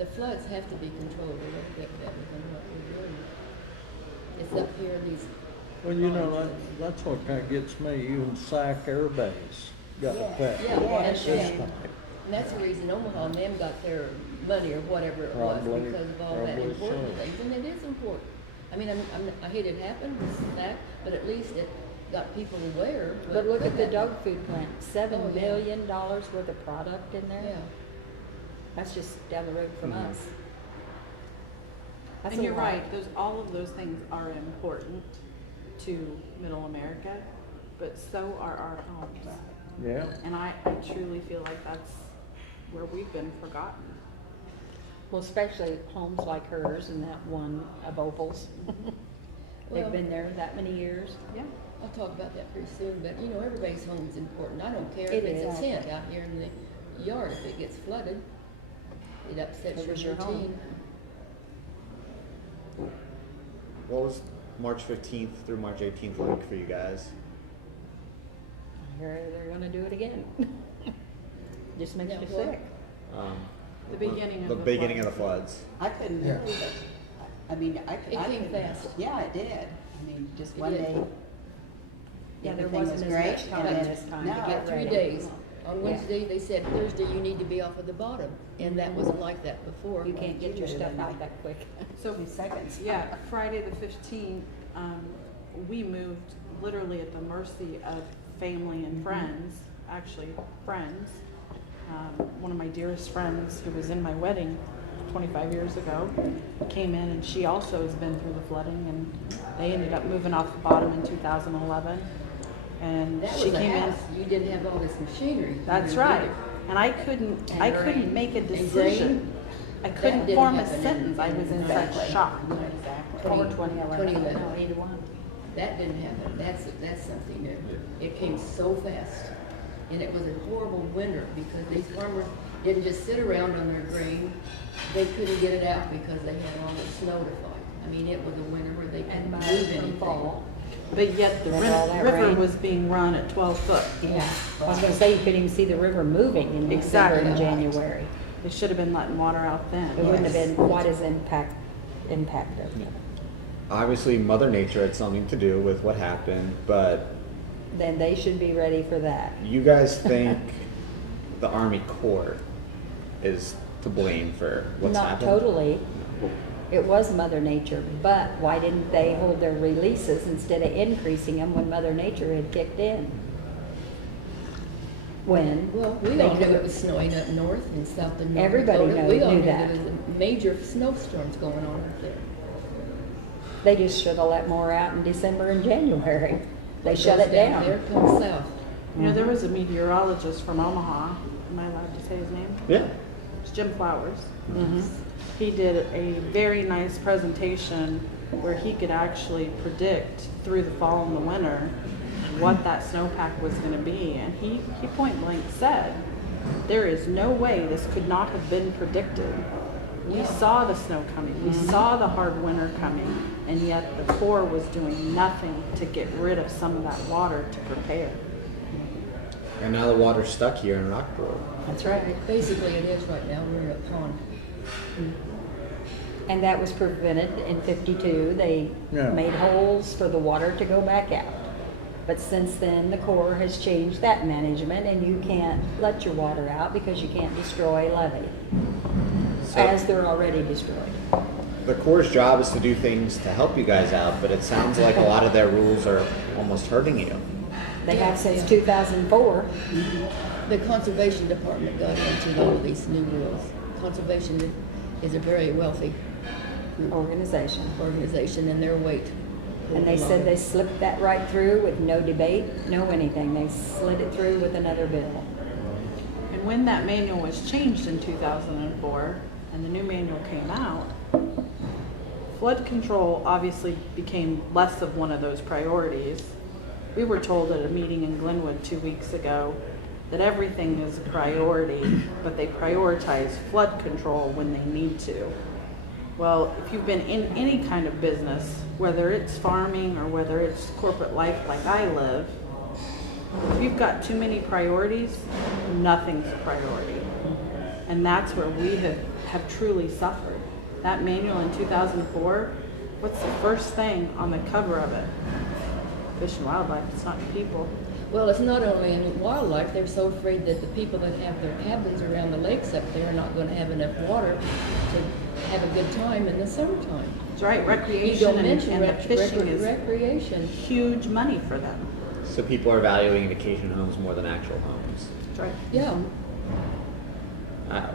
The floods have to be controlled a little bit better than what we're doing. It's up here in these. Well, you know, that's what kind of gets me. You and Sac Air Base got Yeah. affected Yeah, by that's this right. thing. And that's the reason Omaha and them got their money or whatever it was Probably- because of all that probably important so. things, and it is important. I mean, I hate it happened, that, but at least it got people aware. But look at the that- dog food plant, Oh, $7 yeah. million worth of product in there. Yeah, That's just down the road from Mhm. us. That's And a you're lot. right, all of those things are important to Middle America, but so are our homes. Yeah. And I truly feel like that's where we've been forgotten. Well, especially homes like hers and that one of Opal's. They've Well- been there that many years. Yeah. I'll talk about that pretty soon, but you know, everybody's home is important. I don't care It if it's is. a tent out here in the yard, if it gets flooded, it upsets It your was your home. routine. What was March 15th through March 18th like for you guys? Here they're gonna do it again. Just makes Yeah, you well- sick. The beginning of the the beginning of the floods. floods. I couldn't Yeah. believe it. I mean, I It came couldn't- fast. Yeah, it did. I mean, just It one did. day. Yeah, there everything wasn't was as great, much time and then- this time to no. get Three ready. days. On Yeah. Wednesday, they said Thursday you need to be off of the bottom, and that wasn't like that before. You can't get your stuff out that quick. So, 2 seconds. yeah, Friday the 15th, we moved literally at the mercy of family and friends, actually friends. One of my dearest friends who was in my wedding 25 years ago came in, and she also has been through the flooding, and they ended up moving off the bottom in 2011. And That she was a came in. house. You didn't have all this machinery. That's here right. either. And I couldn't grain. make a And decision. grain. I That couldn't didn't form a happen in- sentence. I was in Exactly. such shock. Exactly. Or 2011. 2011. No, either one. That didn't happen. That's something new. It came so fast. And it was a horrible winter because these farmers didn't just sit around on their grain. They couldn't get it out because they had all the snow to fight. I mean, it was a winter where they couldn't And mud move from anything. fall. But yet the With all that river rain. was being run at 12 foot. Yeah, I was gonna say, you couldn't even see the river moving in December Exactly. and January. They should have been letting water out then. It wouldn't have Yes. been quite as impacted. Obviously, Mother Nature had something to do with what happened, but Then they should be ready for that. you guys think the Army Corps is to blame for what's Not happened? totally. It was Mother Nature, but why didn't they hold their releases instead of increasing them when Mother Nature had kicked in? When? Well, we they all knew could- it was snowing up north and south of North Everybody Dakota. We all knew knew that. there was major snowstorms going on up there. They just should have let more out in December and January. They It shut goes it down. There comes south. You know, there was a meteorologist from Omaha. Am I allowed to say his name? Yeah. It's Jim Flowers. Mhm. He did a very nice presentation where he could actually predict through the fall and the winter what that snowpack was going to be. And he point blank said, there is no way this could not have been predicted. We saw the snow coming, we saw the hard winter coming, and yet the Corps was doing nothing to get rid of some of that water to prepare. And now the water's stuck here in Rockport. That's right. Basically, it is right now. We're in a pond. And that was prevented in 52. They Yeah. made holes for the water to go back out. But since then, the Corps has changed that management, and you can't let your water out because you can't destroy levee, So as they're already destroyed. the Corps' job is to do things to help you guys out, but it sounds like a lot of their rules are almost hurting you. They have since 2004. The conservation department got into all of these new rules. Conservation is a very wealthy group Organization. organization, and their weight. And they said they slipped that right through with no debate, no anything. They slid it through with another bill. And when that manual was changed in 2004 and the new manual came out, flood control obviously became less of one of those priorities. We were told at a meeting in Glenwood 2 weeks ago that everything is a priority, but they prioritize flood control when they need to. Well, if you've been in any kind of business, whether it's farming or whether it's corporate life like I live, if you've got too many priorities, nothing's a priority. And that's where we have have truly suffered. That manual in 2004, what's the first thing on the cover of it? Fish and wildlife, it's not people. Well, it's not only in wildlife, they're so afraid that the people that have their cabins around the lakes up there are not gonna have enough water to have a good time in the summertime. That's right, You recreation don't and mention the fishing is recreation. huge money for them. So people are valuing vacation homes more than actual homes. That's right. Yeah,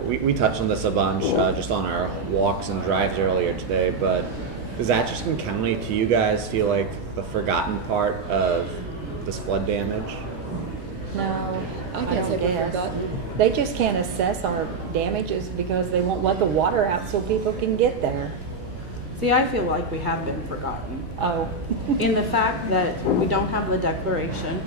We touched on this a bunch just on our walks and drives earlier today, but does Atchison County to you guys feel like the forgotten part of this flood damage? No, I I can't say don't we're guess. forgotten. They just can't assess our damages because they won't let the water out so people can get there. See, I feel like we have been forgotten Oh, in the fact that we don't have the declaration,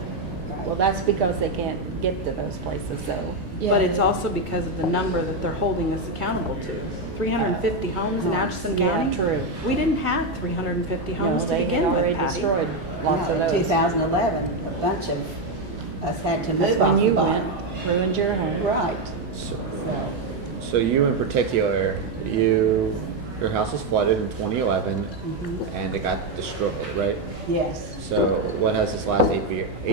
well, that's because they can't get to those places, so. yeah. but it's also because of the number that they're holding us accountable to. 350 homes in Atchison Yeah, County? true. We didn't have 350 No, homes to they had begin already with, Patty. destroyed lots of No, in those. 2011, a bunch of us had to That's move when off you the went, bottom. ruined your home. Right, So, so, so you in particular, your house was flooded in 2011 and it got destroyed, right? yes. So what has this last 8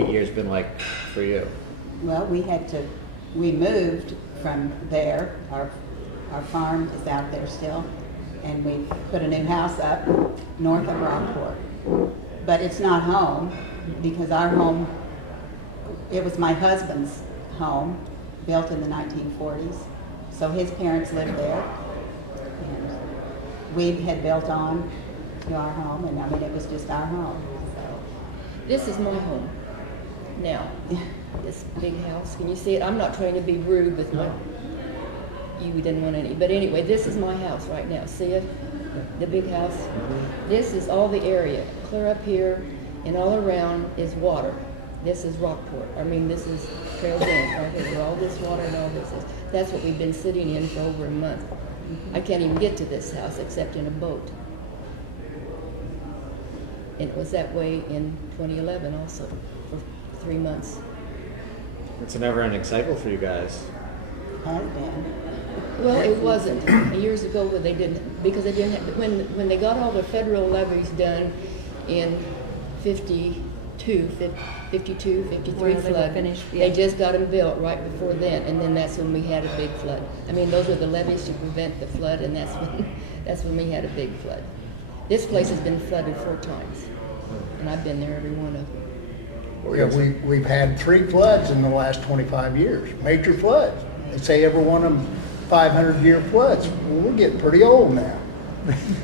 years been like for you? Well, we moved from there, our farm is out there still, and we put a new house up north of Rockport. But it's not home, because our home, it was my husband's home, built in the 1940s. So his parents lived there, and we had built on to our home, and I mean, it was just our home, so. This is my home now. This big house, can you see it? I'm not trying to be rude with what you didn't want any, but anyway, this is my house right now. See it? The big house. This is all the area, clear up here, and all around is water. This is Rockport. I mean, this is Trail Dance right here, where all this water and all this is. That's what we've been sitting in for over a month. I can't even get to this house except in a boat. And it was that way in 2011 also, for 3 months. It's a never-ending cycle for you guys. Has been. Well, it wasn't years ago when they didn't, because they didn't have, when they got all the federal levees done in 52, 53 Where they were flood. finished, They yeah. just got them built right before then, and then that's when we had a big flood. I mean, those are the levees to prevent the flood, and that's when we had a big flood. This place has been flooded 4 times, and I've been there every one of them. Yeah, we've had 3 floods in the last 25 years, major floods. They say every one of them 500-year floods. Well, we're getting pretty old now.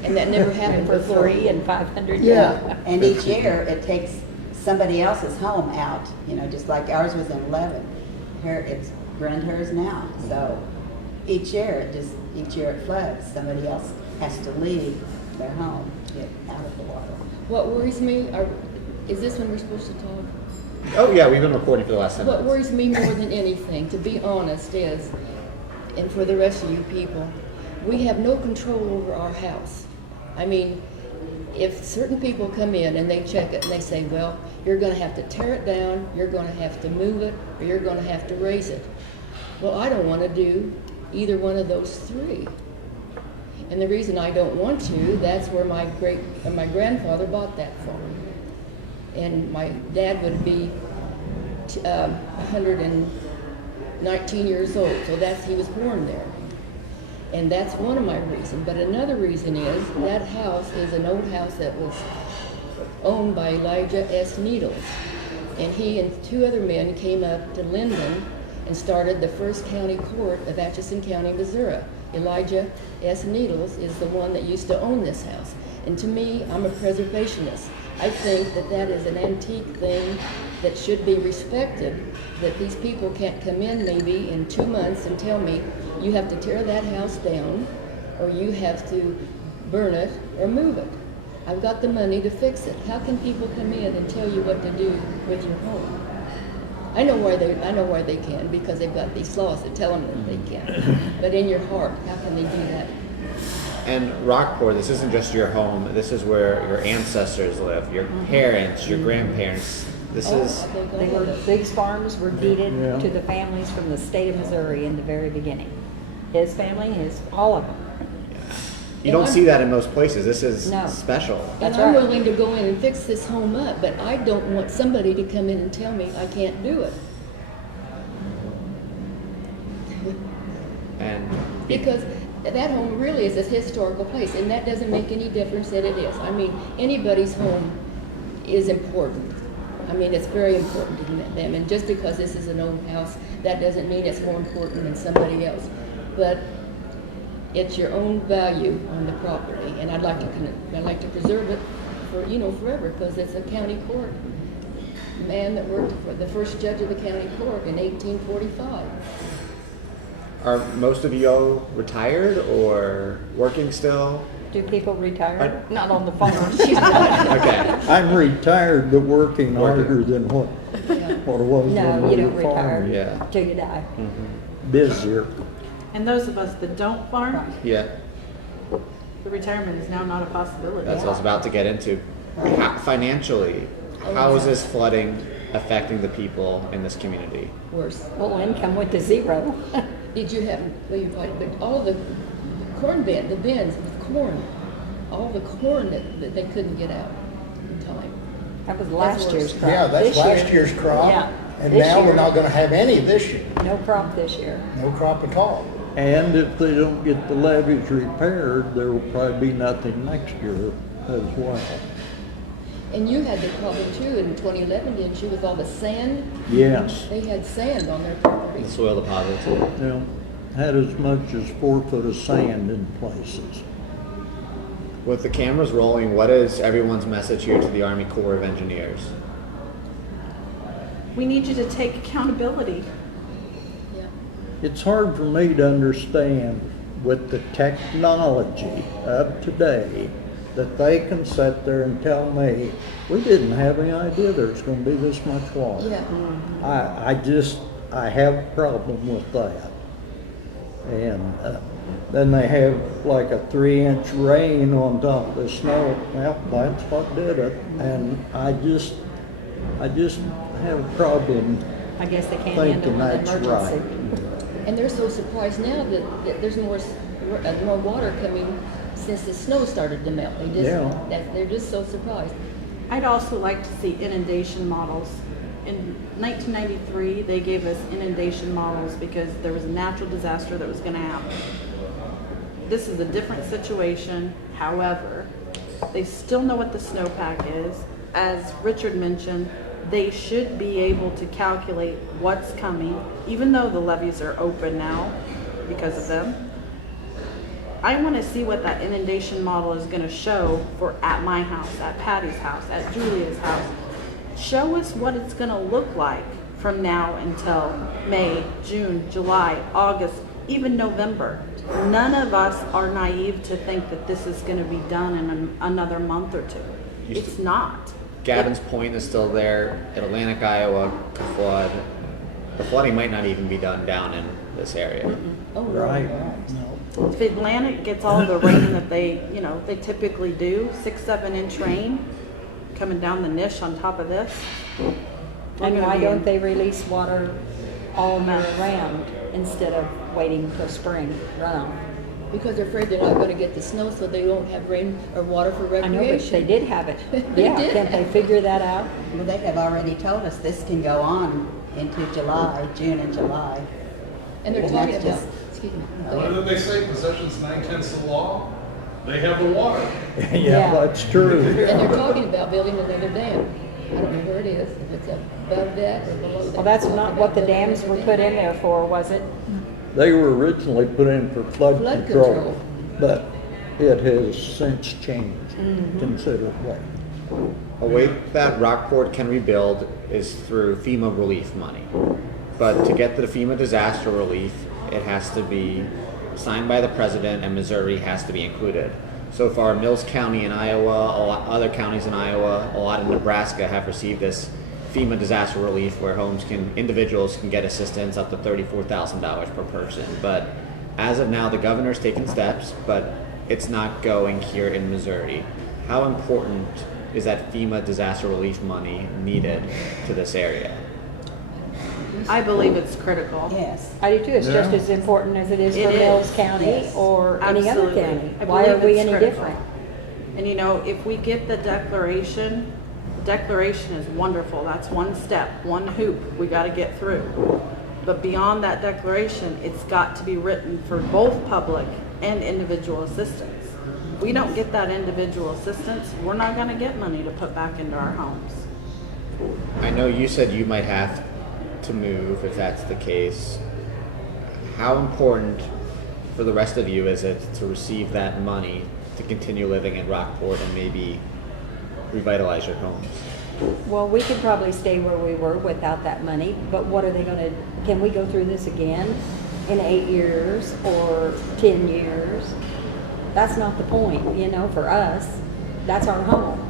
And that never happened For before. 3 and 500. Yeah. And each year, it takes somebody else's home out, you know, just like ours was in 11. Here, it's run hers now. So each year it floods. Somebody else has to leave their home to get out of the water. What worries me is this when we're supposed to talk? Oh yeah, we've been recording for the last 10 What minutes. worries me more than anything, to be honest, is, and for the rest of you people, we have no control over our house. I mean, if certain people come in and they check it and they say, well, you're gonna have to tear it down, you're gonna have to move it, or you're gonna have to raise it. Well, I don't wanna do either one of those 3. And the reason I don't want to, that's where my grandfather bought that farm. And my dad would be 119 years old, so he was born there. And that's one of my reasons. But another reason is that house is an old house that was owned by Elijah S. Needles. And he and 2 other men came up to Linden and started the first county court of Atchison County, Missouri. Elijah S. Needles is the one that used to own this house. And to me, I'm a preservationist. I think that is an antique thing that should be respected, that these people can't come in maybe in 2 months and tell me, you have to tear that house down, or you have to burn it or move it. I've got the money to fix it. How can people come in and tell you what to do with your home? I know why they can, because they've got these laws that tell them that they can. But in your heart, how can they do that? And Rockport, this isn't just your home. This is where your ancestors live, your parents, your grandparents. These These farms were deeded Yeah. to the families from the state of Missouri in the very beginning. His family, all of them. You don't see that in most places. This is No. special. That's And I'm right. willing to go in and fix this home up, but I don't want somebody to come in and tell me I can't do it. And Because that home really is a historical place, and that doesn't make any difference that it is. I mean, anybody's home is important. I mean, it's very important to them, and just because this is an old house, that doesn't mean it's more important than somebody else. But it's your own value on the property, and I'd like to preserve it for, forever, because it's a county court. Man that worked for the first judge of the county court in 1845. are most of you all retired or working still? Do people retire? I- Not on the farm. Okay. I'm retired, but working Working. harder than what Yeah. it was No, when you we don't were retire farming. Yeah. till you die. Busier. And those of us that don't farm, Yeah. the retirement is now not a possibility. That's what I was about to get into. Financially, how is this flooding affecting the people in this community? Worse. Well, income went to zero. Did you have, well, but all the corn the bins with corn, all the corn that they couldn't get out in time. That was That's last worse. year's crop. Yeah, that's This last year- year's crop. Yeah. And This now we're year, not gonna have any this year. No crop this year. No crop at all. And if they don't get the levees repaired, there will probably be nothing next year as well. And you had the problem too in 2011, didn't you, with all the sand? Yes, They had sand on their property. The soil deposits. had as much as 4 foot of sand in places. With the cameras rolling, what is everyone's message here to the Army Corps of Engineers? We need you to take accountability. Yeah. It's hard for me to understand with the technology of today that they can sit there and tell me, we didn't have any idea there's gonna be this much water. Yeah. I have a problem with that. And then they have like a 3-inch rain on top of the snow. Well, that's what did it. And I just have a problem I guess they can't thinking handle an that's emergency. right. And they're so surprised now that there's more water coming since the snow started to melt. They're just so surprised. I'd also like to see inundation models. In 1993, they gave us inundation models because there was a natural disaster that was going to happen. This is a different situation. However, they still know what the snowpack is. As Richard mentioned, they should be able to calculate what's coming, even though the levees are open now because of them. I want to see what that inundation model is going to show for at my house, at Patty's house, at Julia's house. Show us what it's going to look like from now until May, June, July, August, even November. None of us are naive to think that this is going to be done in another month or two. It's not. Gavin's Point is still there. In Atlantic, Iowa, could flood. The flooding might not even be done down in this area. Oh, Right. No. If Atlantic gets all the rain that they typically do, 6-7 inch rain coming down the niche on top of this. we're And gonna why be don't in- they release water all year round instead of waiting till spring runoff? Because they're afraid they're not going to get the snow, so they won't have rain or water for I know, but recreation. they did have it. They Yeah, did. can't they figure that out? Well, they have already told us this can go on into July, June and July. And they're And talking that's about, just- excuse me. go What ahead. did they say? Possession's 9/10 of the law? They have the water. Yeah. Yeah, that's true. And they're talking about building another dam. I don't know where it is, if it's above that or below that. Well, that's not what the dams were put in there for, was it? They were originally put in for flood Flood control, control. but it has since changed considerably. A way that Rockport can rebuild is through FEMA relief money. But to get to the FEMA disaster relief, it has to be signed by the president, and Missouri has to be included. So far, Mills County in Iowa, a lot other counties in Iowa, a lot in Nebraska have received this FEMA disaster relief where individuals can get assistance up to $34,000 per person. But as of now, the governor's taken steps, but it's not going here in Missouri. How important is that FEMA disaster relief money needed to this area? years. I believe it's critical. Yes. I do too. It's just Yeah. as important as it is It for is. Mills County Yes. or any other Absolutely. county. I Why are believe we it's any critical. different? And you know, if we get the declaration is wonderful. That's one step, one hoop we got to get through. But beyond that declaration, it's got to be written for both public and individual assistance. If we don't get that individual assistance, we're not going to get money to put back into our homes. I know you said you might have to move if that's the case. How important for the rest of you is it to receive that money to continue living in Rockport and maybe revitalize your homes? Well, we could probably stay where we were without that money, but what are they gonna, can we go through this again in 8 years or 10 years? That's not the point, you know, for us. That's our home.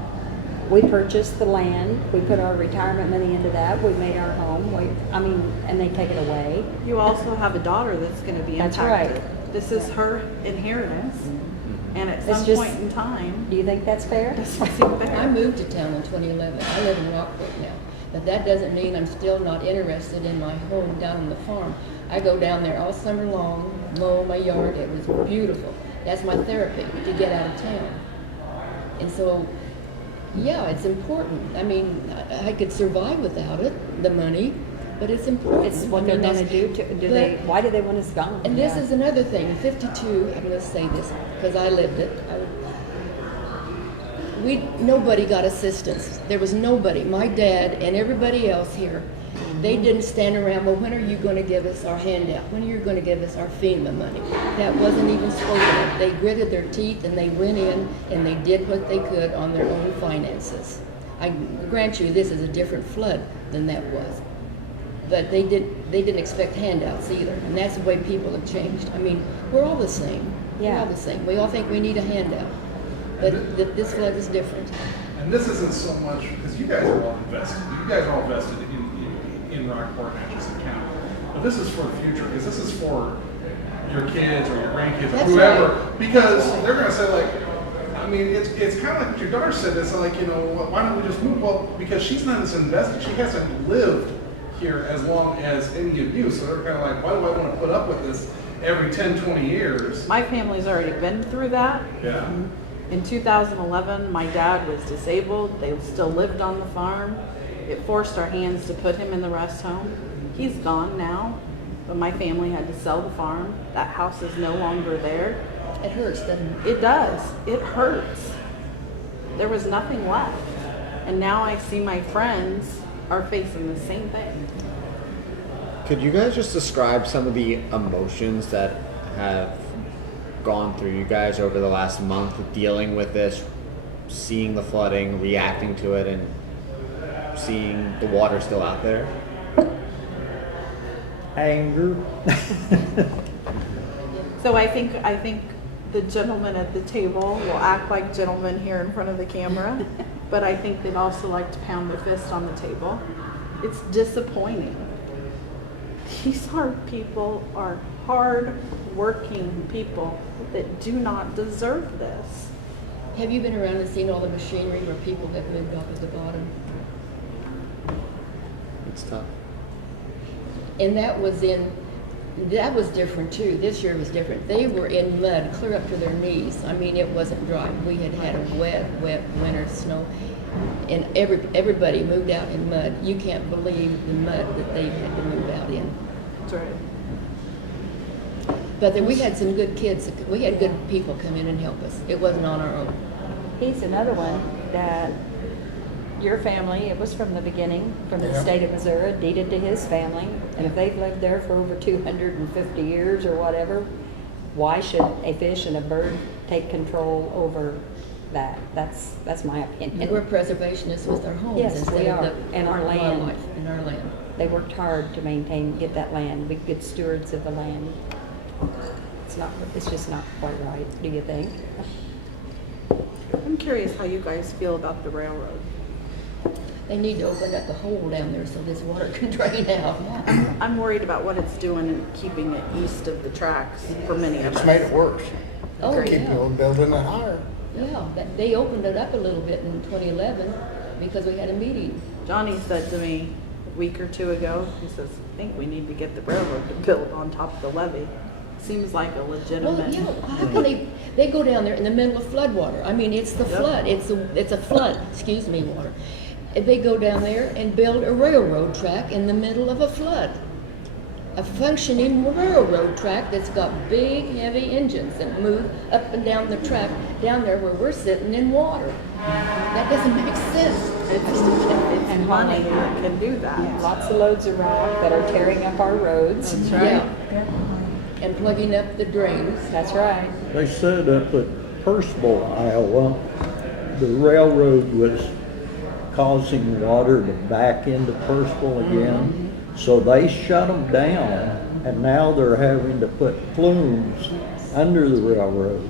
We purchased the land, we put our retirement money into that, we made our home, and they take it away. You also have a daughter that's going to be That's impacted. right. This is her inheritance. And at It's some just- point in time, Do you think that's fair? it doesn't seem I fair. moved to town in 2011. I live in Rockport now. But that doesn't mean I'm still not interested in my home down on the farm. I go down there all summer long, mow my yard. It was beautiful. That's my therapy, to get out of town. And so, yeah, it's important. I mean, I could survive without it, the money, but it's important. It's what I they're mean, gonna that's- do, but- why do they want us gone? And this Yeah. is another thing. In 52, I'm going to say this because I lived it. Nobody got assistance. There was nobody. My dad and everybody else here, they didn't stand around. Well, when are you going to give us our handout? When are you going to give us our FEMA money? That wasn't even spoken of. They gritted their teeth and they went in and they did what they could on their own finances. I grant you, this is a different flood than that was. But they didn't expect handouts either, and that's the way people have changed. I mean, we're all the same. We're Yeah. all the same. We all think we need a handout, but this flood is different. And this isn't so much, because you guys are all invested. You guys are all vested in Rockport and Atchison County. But this is for the future, because this is for your kids or your grandkids or That's whoever. right. Because they're going to say, like, I mean, it's kind of like what your daughter said. It's like, you know, why don't we just move? Well, because she's not as invested. She hasn't lived here as long as any of you. So they're kind of like, why do I want to put up with this every 10, 20 years? My family's already been through that. Yeah. In 2011, my dad was disabled. They still lived on the farm. It forced our hands to put him in the rest home. He's gone now, but my family had to sell the farm. That house is no longer there. It hurts, doesn't it? It does. It hurts. There was nothing left. And now I see my friends are facing the same thing. Could you guys just describe some of the emotions that have gone through you guys over the last month dealing with this, seeing the flooding, reacting to it, and seeing the water still out there? Anger. So I think the gentlemen at the table will act like gentlemen here in front of the camera, but I think they'd also like to pound their fist on the table. It's disappointing. These people are hard-working people that do not deserve this. Have you been around and seen all the machinery where people have moved off at the bottom? It's tough. And that was different too. This year was different. They were in mud clear up to their knees. I mean, it wasn't dry. We had had a wet winter snow, and everybody moved out in mud. You can't believe the mud that they had to move out in. That's right. But then we had some good kids. We had good people come in and help us. It wasn't on our own. He's another one that your family, it was from the beginning, from the Yeah. state of Missouri, deeded to his family. And if they've lived there for over 250 years or whatever, why should a fish and a bird take control over that? That's my opinion. And we're preservationists with our homes Yes, instead we of are. the And our land. wildlife in our land. They worked hard to get that land, be good stewards of the land. It's just not quite right, do you think? I'm curious how you guys feel about the railroad. They need to open up a hole down there so this water can drain out. I'm worried about what it's doing and keeping it east of the tracks for many of It's us. made it worse. Oh, Keep yeah. building it higher. Yeah, they opened it up a little bit in 2011 because we had a meeting. Johnny said to me, week or two ago. He says, I think we need to get the railroad built on top of the levee. Seems like a Well, legitimate. yeah, how can they go down there in the middle of floodwater? I mean, it's the Yep. flood, it's a flood, excuse me, water. And they go down there and build a railroad track in the middle of a flood. A functioning railroad track that's got big, heavy engines that move up and down the track, down there where we're sitting in water. That doesn't make sense. It's money hauling. that can do that. Lots of loads of rock that are tearing up our roads. That's right. Yeah, and plugging up the drains. That's right. They said up at Percival, Iowa, the railroad was causing water to back into Percival again. So they shut them down, and now they're having to put flumes under the railroad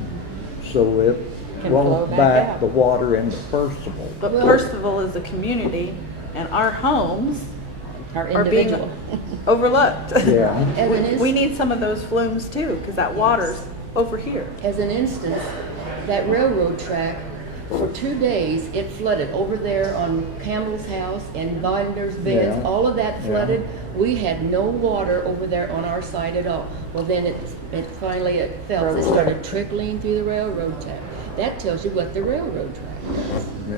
so it Can flow won't back back out. the water into Percival. But Well- Percival is a community, and our homes Our are being individual. overlooked. Yeah. As an We need some of those flumes too, because that water's over here. As an instance, that railroad track, for 2 days, it flooded over there on Campbell's house and Binder's Bends, Yeah. all of that Yeah. flooded. We had no water over there on our side at all. Well, then it finally it fell. It started trickling through the railroad track. That tells you what the railroad track does. Yeah.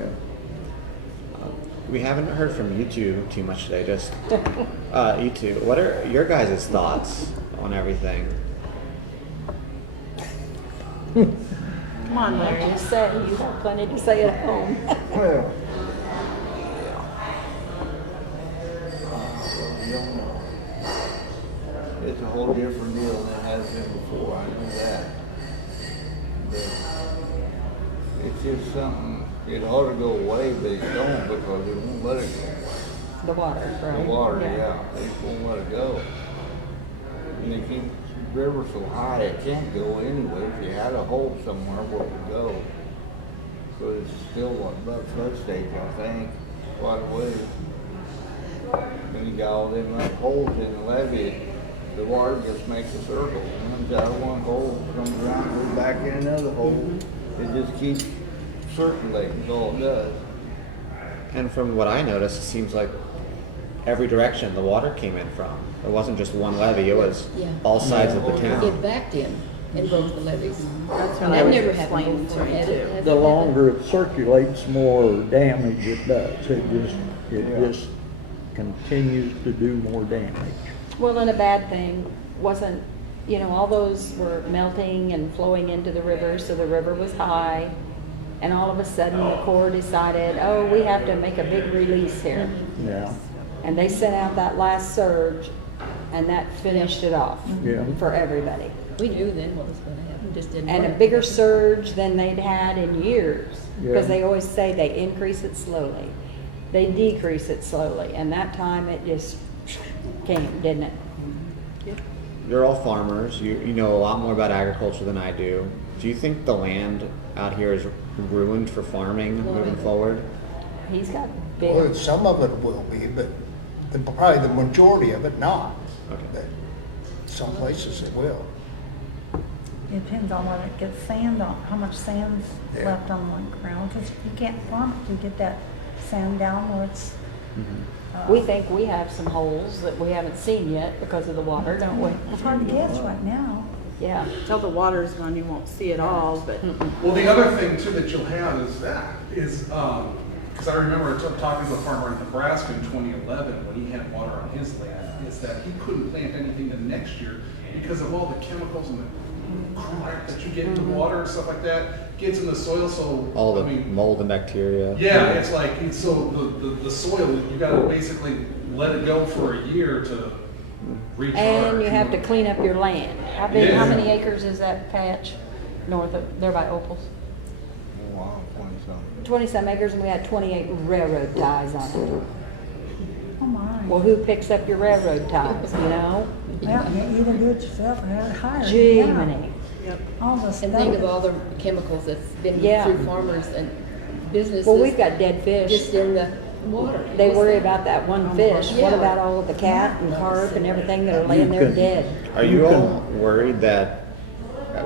We haven't heard from you two too much today. Just you two. What are your guys' thoughts on everything? Come on, Larry. You say, you have plenty to say at home. Well, it's a whole different deal than it has been before, I know that. But it's just something, it ought to go away, but it don't because it won't let it go away. The water, right? The water, yeah, they just won't let it go. And they keep the river so high, it can't go anyway. If you had a hole somewhere where it would go. So it's still above flood stage, I think, quite a ways. Then you got all them holes in the levee, the water just makes a circle. Comes out of one hole, comes around, goes back in another hole. It just keeps circulating, is all it does. And from what I noticed, it seems like every direction the water came in from. It wasn't just one levee, it was Yeah. all sides of the It town. backed in broke the levees. That's And what I that was never happened explaining to before, me had it? too. Has The it longer it circulates, more damage it does. It Yeah. just continues to do more damage. Well, and a bad thing wasn't, all those were melting and flowing into the river, so the river was high. And all of a sudden, the Corps decided, oh, we have to make a big release here. Yeah. And they sent out that last surge, and that finished it off Yeah. for everybody. We knew then what was gonna happen, just didn't. And a work. bigger surge than they'd had in years. Because Yeah. they always say they increase it slowly. They decrease it slowly. And that time it just came, didn't it? You're all farmers. You know a lot more about agriculture than I do. Do you think the land out here is ruined for farming moving forward? He's got Well, big, some of it will be, but probably the majority of it not. Okay. But some places it will. It depends on whether it gets sand on, how much sand's Yeah. left on one ground, because you can't farm it to get that sand down where it's. we think we have some holes that we haven't seen yet because of the water, don't we? It's hard to guess right now. Yeah. Until the water's gone, you won't see it all, but Well, the other thing too that you'll have is because I remember talking to a farmer in Nebraska in 2011 when he had water on his land, is that he couldn't plant anything the next year because of all the chemicals and the crap that you get in the water and stuff like that gets in the soil. So All the I mean, mold and bacteria. yeah, it's like so the soil you got to basically let it go for a year to recharge. And you have to clean up your land. How big, how Yeah. many acres is that patch north of, there by Opals? Oh, wow, 20-something. 20-some acres, and we had 28 railroad ties on it. Oh my. Well, who picks up your railroad ties, Well, you either do it yourself or have it hired. Jiminy. yep. All the And stuff. think of all the chemicals that's been Yeah. through farmers and businesses. Well, we've got dead fish. Just in the water. They worry about that one fish. What Yeah. about all of the cat and carp and everything that are laying there can- dead? Are you all worried that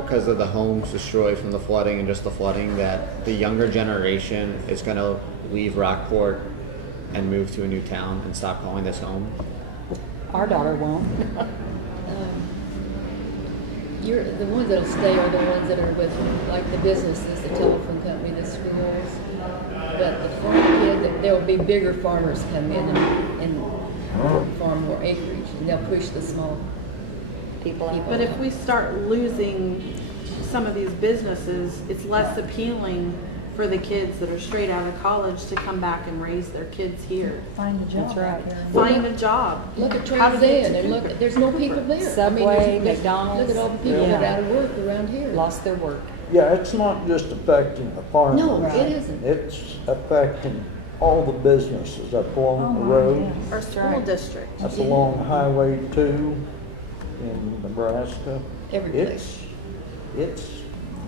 because of the homes destroyed from the flooding and just the flooding, that the younger generation is going to leave Rockport and move to a new town and stop calling this home? Our daughter won't. The ones that'll stay are the ones that are with, like the businesses, the telephone company, the schools. But the farm kid, there'll be bigger farmers come in and farm more acreage, and they'll push the small People out. But if we start losing some of these businesses, it's less appealing for the kids that are straight out of college to come back and raise their kids here. Find a job That's right. out there. Find a job. Look at How to Trans get Ed, to and Cooper. look, there's no people there. Subway, there's- McDonald's. Look at all the people that Yeah. are out of work around here. Lost their work. Yeah, it's not just affecting the farmers. No, it isn't. It's affecting all the businesses up along the Oh, my road, goodness. Our school right. district. up along Highway 2 in Nebraska. Every place. It's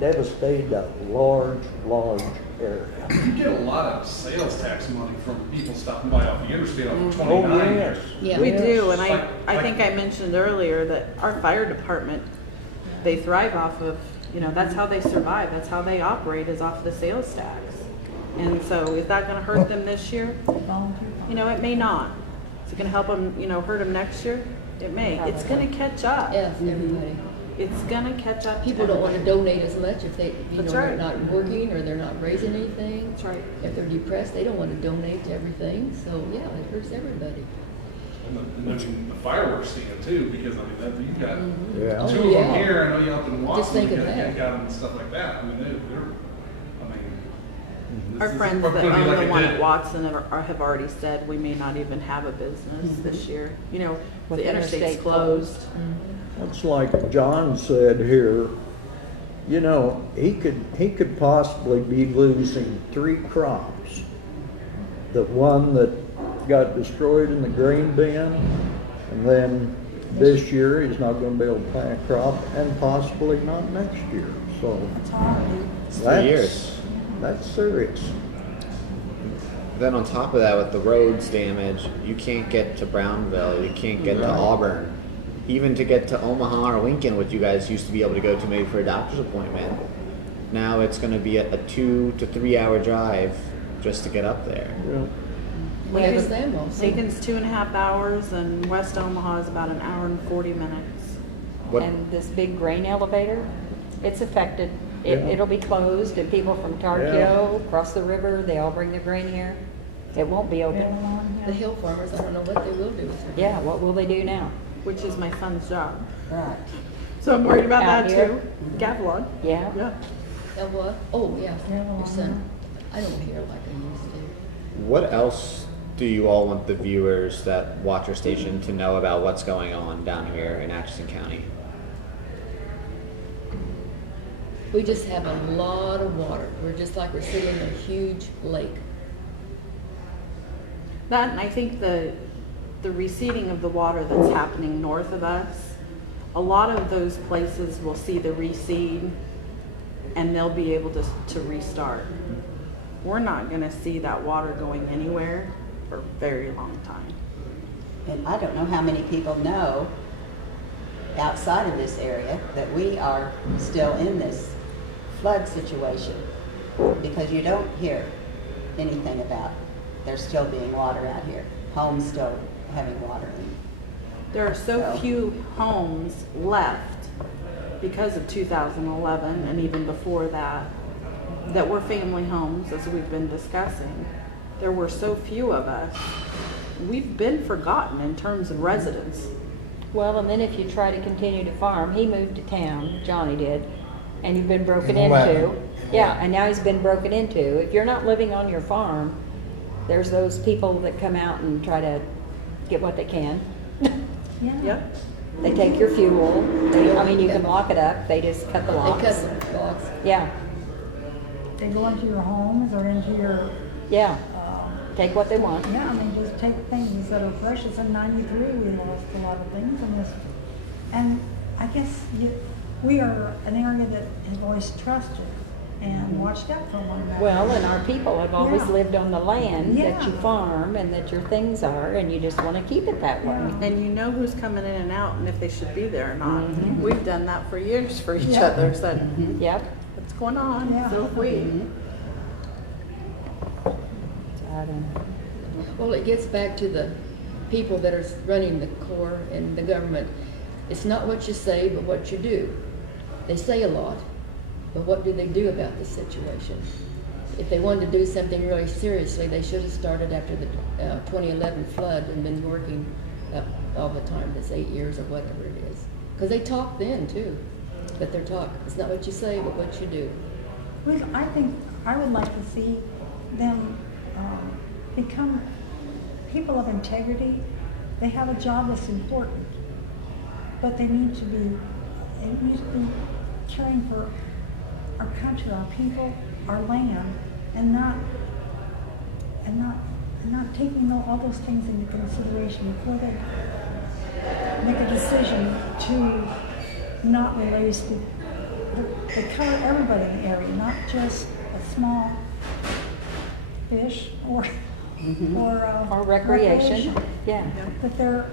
devastated a large area. You get a lot of sales tax money from people stopping by off the interstate off of Oh, 29. yes. Yeah. We do, and I Like- think I mentioned earlier that our fire department, they thrive off of, that's how they survive, that's how they operate, is off the sales tax. And so is that gonna hurt them this year? Volunteer. It may not. Is it gonna help them, hurt them next year? It may. It's gonna catch up. Yes, everybody. It's gonna catch up. People don't want to donate as much if they, That's they're right. not working or they're not raising anything. That's right. If they're depressed, they don't want to donate to everything. So yeah, it hurts everybody. And the fireworks stand too, because you've got Yeah. two of Oh, yeah. them here, I know you up in Watson, Just think you of got, that. you got them and stuff like that. Our this is friends gonna that be own like the it one did. at Watson have already said we may not even have a business this year. With The interstate's interstate closed. It's like John said here, he could possibly be losing 3 crops. The one that got destroyed in the grain bin, and then this year he's not gonna be able to plant a crop, and possibly not next year, so. It's hard. It's 3 years. That's serious. Then on top of that, with the roads damage, you can't get to Brownville, you can't get to Right. Auburn. Even to get to Omaha or Lincoln, which you guys used to be able to go to maybe for a doctor's appointment, now it's going to be a 2 to 3 hour drive just to get up there. Yeah. We have a Sam also. Lincoln's 2.5 hours and West Omaha is about an hour and 40 minutes. What, And this big grain elevator, it's affected. It'll be closed, and people from Tarkio, across the river, they all bring their grain here. It won't be open. The hill farmers, I don't know what they will do with it. Yeah, what will they do now? Which is my son's job. Right. So I'm worried about Out that here? too. Gavilon. Yeah? Yeah. And what? Oh, yeah, Yeah, your son. I don't care like I used to. what else do you all want the viewers that watch your station to know about what's going on down here in Atchison County? We just have a lot of water. We're just like we're sitting in a huge lake. That, and I think the receding of the water that's happening north of us, a lot of those places will see the recede and they'll be able to restart. We're not gonna see that water going anywhere for a very long time. And I don't know how many people know outside of this area that we are still in this flood situation, because you don't hear anything about there's still being water out here, homes still having water in them. There are so So- few homes left because of 2011 and even before that, that were family homes, as we've been discussing. There were so few of us. We've been forgotten in terms of residents. Well, and then if you try to continue to farm, he moved to town, Johnny did, and you've been broken In into. 11. Yeah, and now he's been broken into. If you're not living on your farm, there's those people that come out and try to get what they can. Yeah. Yep. They take your fuel. You can lock it up. They just cut the They locks. cut the locks. Yeah, They go into your homes or into your, yeah. Take what they want. just take things that are precious. In '93, we lost a lot of things in this. And I guess we are an area that has always trusted and watched out for one another. Well, and our people have always Yeah. lived on the land that you Yeah. farm and that your things are, and you just want to keep it that way. Yeah. And you know who's coming in and out and if they should be there or not. Mhm. We've done that for years for each Yeah. other, said, Yep. what's going on? Yeah. So if we. I don't know. Well, it gets back to the people that are running the Corps and the government. It's not what you say, but what you do. They say a lot, but what do they do about the situation? If they wanted to do something really seriously, they should have started after the 2011 flood and been working all the time, this 8 years or whatever it is. Because they talk then too, but they're talk. It's not what you say, but what you do. Well, I think I would like to see them become people of integrity. They have a job that's important, but they need to be caring for our country, our people, our land, and not taking all those things into consideration before they make a decision to not release they cover everybody in the area, not just a small fish or Or recreation, yeah. But they're,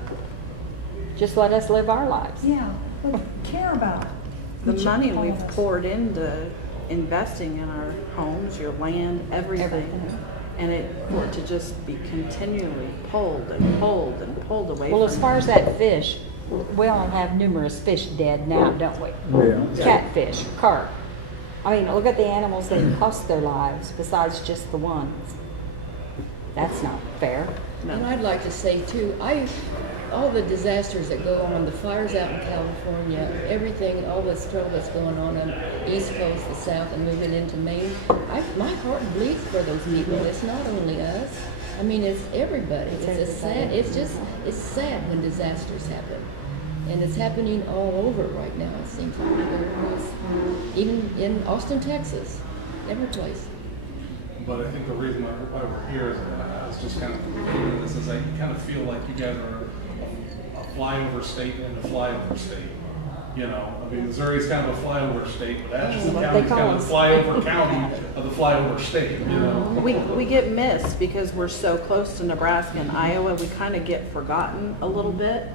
Just let us live our lives. yeah, but care about The each money one of we've us. poured into investing in our homes, your land, everything. Everything. And for it to just be continually pulled and pulled and pulled away Well, from as far as that fish, we all have numerous fish dead now, don't we? Yeah. Catfish, carp. I mean, look at the animals that cost their lives besides just the ones. That's not fair. And I'd like to say too, all the disasters that go on, the fires out in California, everything, all this trouble that's going on the East Coast, the South, and moving into Maine, my heart bleeds for those people. It's not only us. I mean, it's everybody. It's sad. It's sad when disasters happen, and it's happening all over right now. It seems like even in Austin, Texas, every place. But I think the reason why we're here is I was just kind of looking at this is I kind of feel like you guys are a flyover state and a flyover state. You know, I mean, Missouri's kind of a flyover state, but Atchison What they County's call kind of us. the flyover county of the flyover state, you know? We get missed because we're so close to Nebraska and Iowa. We kind of get forgotten a little bit.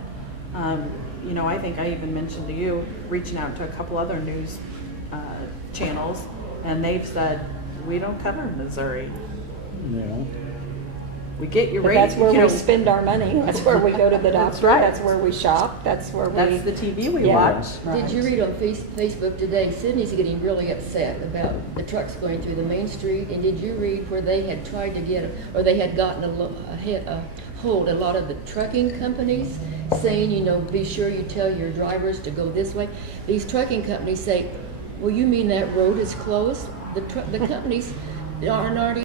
You know, I think I even mentioned to you reaching out to a couple other news channels, and they've said we don't cover Missouri. Yeah. We get your But ratings. that's where you know, we spend our money. That's where we go to the doctor. right. That's where we shop. That's where we. That's the TV we Yeah. watch. Did you read on Facebook today, Sydney's getting really upset about the trucks going through the main street, and did you read where they had tried to get, or they had gotten a hold a lot of the trucking companies, saying, you know, be sure you tell your drivers to go this way. These trucking companies say, well, you mean that road is closed? The companies are not